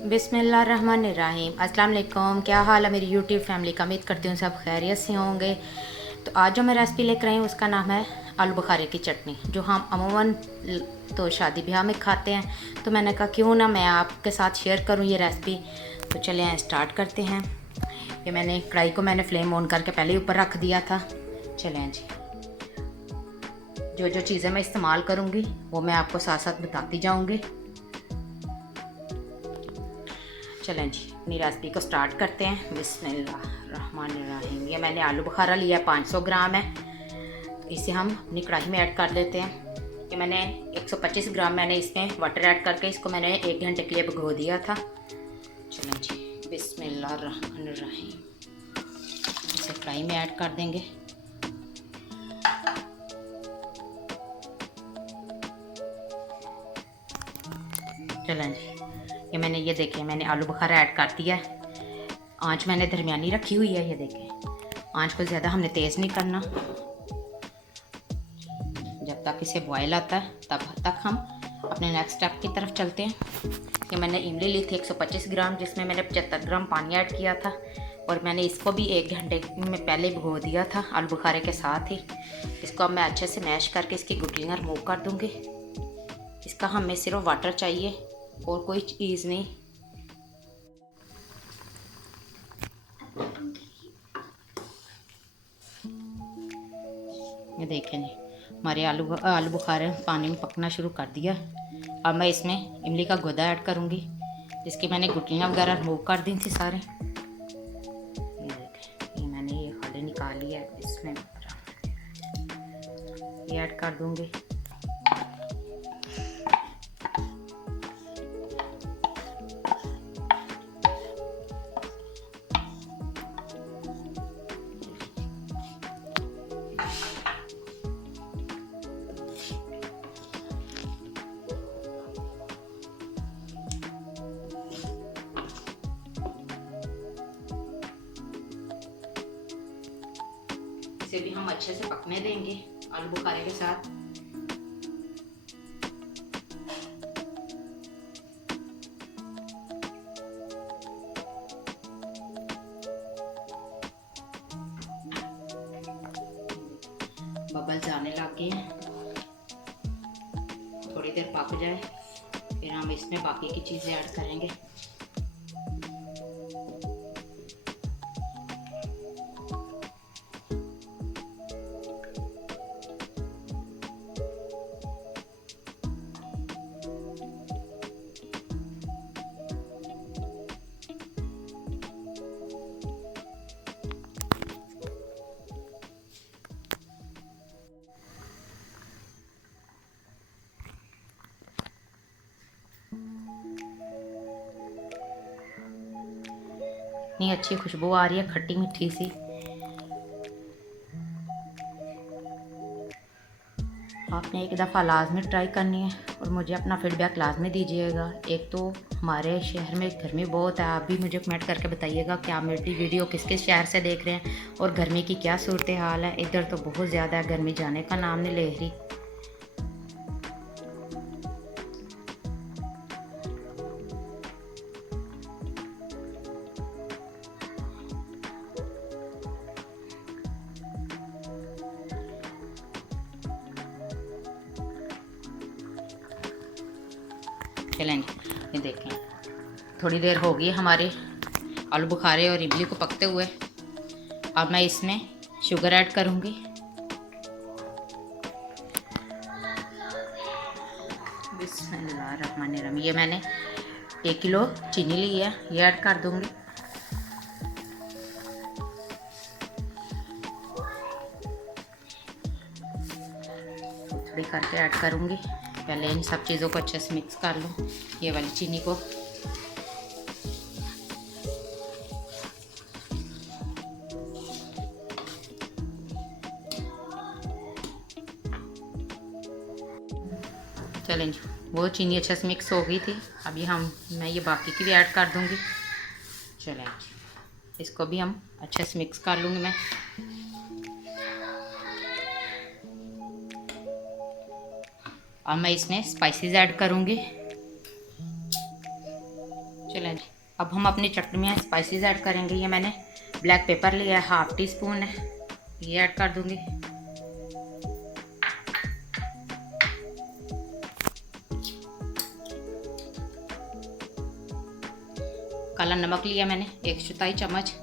बिस्मिल्लाहिर्रहमानिर्रहीम। अस्सलाम वालेकुम। क्या हाल है मेरी यूट्यूब फैमिली का? उम्मीद करती हूँ सब खैरियत से होंगे। तो आज जो मैं रेसिपी लेकर आई हूँ उसका नाम है आलू बुखारे की चटनी, जो हम अमूमन तो शादी ब्याह में खाते हैं। तो मैंने कहा क्यों ना मैं आपके साथ शेयर करूँ ये रेसिपी। तो चलिए स्टार्ट करते हैं। ये मैंने कढ़ाई को फ्लेम ऑन करके पहले ही ऊपर रख दिया था। चलें जी, जो जो चीज़ें मैं इस्तेमाल करूँगी वो मैं आपको साथ साथ बताती जाऊँगी। चलें जी, अपनी रेसिपी को स्टार्ट करते हैं। बिस्मिल्लाहिर्रहमानिर्रहीम। ये मैंने आलू बुखारा लिया है, 500 ग्राम है। तो इसे हम अपनी कढ़ाई में ऐड कर लेते हैं। ये मैंने 125 ग्राम मैंने इसमें वाटर ऐड करके इसको मैंने 1 घंटे के लिए भिगो दिया था। चलें जी, बिस्मिल्लाहिर्रहमानिर्रहीम। इसे कढ़ाई में ऐड कर देंगे। चलें जी, ये मैंने ये देखें मैंने आलू बुखारा ऐड कर दिया है। आँच मैंने दरमियानी रखी हुई है। ये देखें, आँच को ज़्यादा हमने तेज़ नहीं करना। जब तक इसे बॉयल आता है तब तक हम अपने नेक्स्ट स्टेप की तरफ चलते हैं। ये मैंने इमली ली थी 125 ग्राम, जिसमें मैंने 75 ग्राम पानी ऐड किया था। और मैंने इसको भी 1 घंटे में पहले भिगो दिया था आलू बुखारे के साथ ही। इसको अब मैं अच्छे से मैश करके इसकी गुठलियाँ रिमूव कर दूँगी। इसका हमें सिर्फ वाटर चाहिए और कोई चीज़ नहीं। ये देखें जी, हमारे आलू बुखारे पानी में पकना शुरू कर दिया। अब मैं इसमें इमली का गुदा ऐड करूँगी, जिसकी मैंने गुठलियाँ वगैरह रिमूव कर दी थी सारे। ये देखें, ये मैंने ये खाली निकाल लिया है। इसमें ये ऐड कर दूँगी। इसे भी हम अच्छे से पकने देंगे आलू बुखारे के साथ। बबल्स आने लग गए हैं। थोड़ी देर पक जाए फिर हम इसमें बाकी की चीज़ें ऐड करेंगे। इतनी अच्छी खुशबू आ रही है, खट्टी मीठी सी। आपने एक दफ़ा लाजमी ट्राई करनी है और मुझे अपना फीडबैक लाजमी दीजिएगा। एक तो हमारे शहर में गर्मी बहुत है, आप भी मुझे कमेंट करके बताइएगा कि आप मेरी वीडियो किस किस शहर से देख रहे हैं और गर्मी की क्या सूरत हाल है। इधर तो बहुत ज़्यादा है, गर्मी जाने का नाम नहीं ले रही। चलेंगे, ये देखें थोड़ी देर हो गई हमारे आलू बुखारे और इमली को पकते हुए। अब मैं इसमें शुगर ऐड करूँगी। बिस्मिल्लाहिर्रहमानिर्रहीम। ये मैंने 1 किलो चीनी ली है, ये ऐड कर दूँगी। थोड़ी करके ऐड करूँगी। पहले इन सब चीज़ों को अच्छे से मिक्स कर लूँ, ये वाली चीनी को। चलें जी, वो चीनी अच्छे से मिक्स हो गई थी। अभी मैं ये बाकी की भी ऐड कर दूँगी। चलें जी, इसको भी हम अच्छे से मिक्स कर लूँगी मैं। अब मैं इसमें स्पाइसेस ऐड करूँगी। चलें जी, अब हम अपनी चटनी में स्पाइसेस ऐड करेंगे। ये मैंने ब्लैक पेपर लिया है, 1/2 टीस्पून है, ये ऐड कर दूंगी। काला नमक लिया मैंने 1 चौथाई चम्मच।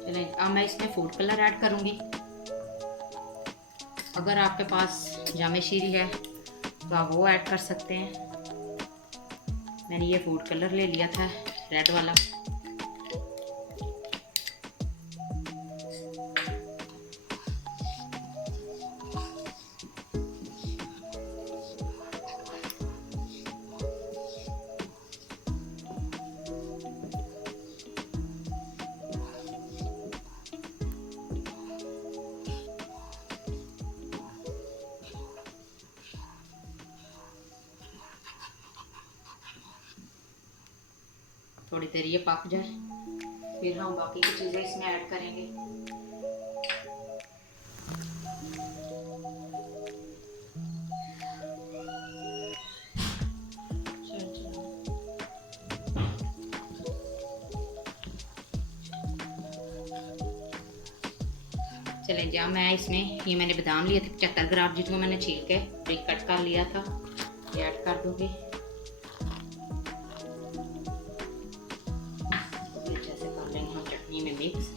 चलें, अब मैं इसमें फूड कलर ऐड करूंगी। अगर आपके पास जामे शीरी है तो आप वो ऐड कर सकते हैं। मैंने ये फूड कलर ले लिया था, रेड वाला। थोड़ी देर ये पक जाए, फिर हम बाकी की चीज़ें इसमें ऐड करेंगे। चलें जी, मैं इसमें ये मैंने बादाम लिए थे 75 ग्राम, जिसको मैंने छील के ब्रिक कट कर लिया था, ये ऐड कर दूँगी। में मिक्स।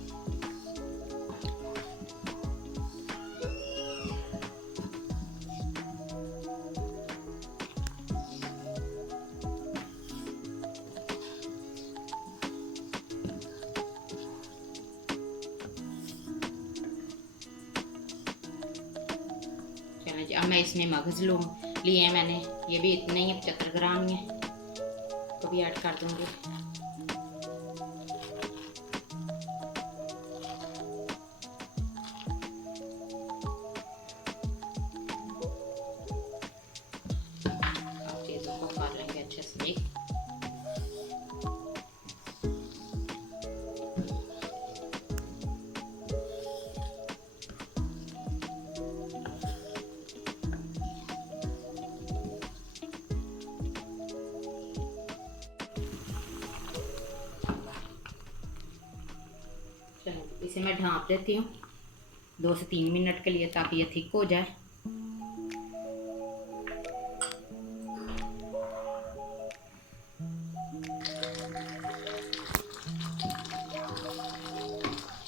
चलो जी, अब मैं इसमें मगज लिए हैं मैंने, ये भी इतने ही 75 ग्राम ही है, तो भी ऐड कर दूंगी। चलो इसे मैं ढाँप देती हूँ 2 से 3 मिनट के लिए, ताकि ये थिक हो जाए।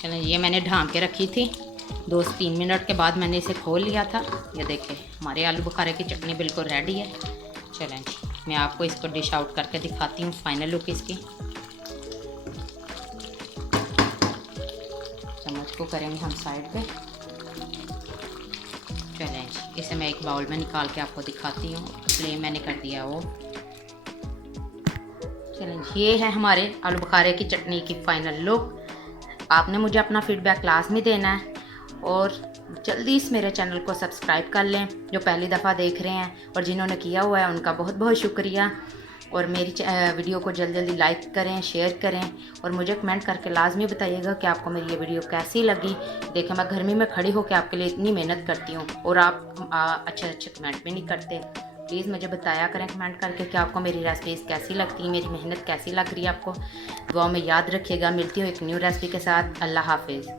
चलो ये मैंने ढाँप के रखी थी, 2 से 3 मिनट के बाद मैंने इसे खोल लिया था। ये देखिए हमारे आलू बुखारे की चटनी बिल्कुल रेडी है। चलें जी, मैं आपको इसको डिश आउट करके दिखाती हूँ फाइनल लुक इसकी। चम्मच को करेंगे हम साइड पे। चलें जी, इसे मैं एक बाउल में निकाल के आपको दिखाती हूँ। फ्लेम मैंने कर दिया वो। चलें जी, ये है हमारे आलू बुखारे की चटनी की फाइनल लुक। आपने मुझे अपना फीडबैक लाजमी देना है और जल्दी इस मेरे चैनल को सब्सक्राइब कर लें जो पहली दफ़ा देख रहे हैं, और जिन्होंने किया हुआ है उनका बहुत बहुत शुक्रिया। और मेरी वीडियो को जल्दी जल्दी लाइक करें, शेयर करें, और मुझे कमेंट करके लाजमी बताइएगा कि आपको मेरी ये वीडियो कैसी लगी। देखें, मैं गर्मी में खड़ी होकर आपके लिए इतनी मेहनत करती हूँ और आप अच्छे अच्छे कमेंट भी नहीं करते। प्लीज़ मुझे बताया करें कमेंट करके कि आपको मेरी रेसिपीज़ कैसी लगती है, मेरी मेहनत कैसी लग रही है आपको। दुआ में याद रखिएगा। मिलती हूँ एक न्यू रेसिपी के साथ। अल्लाह हाफिज़।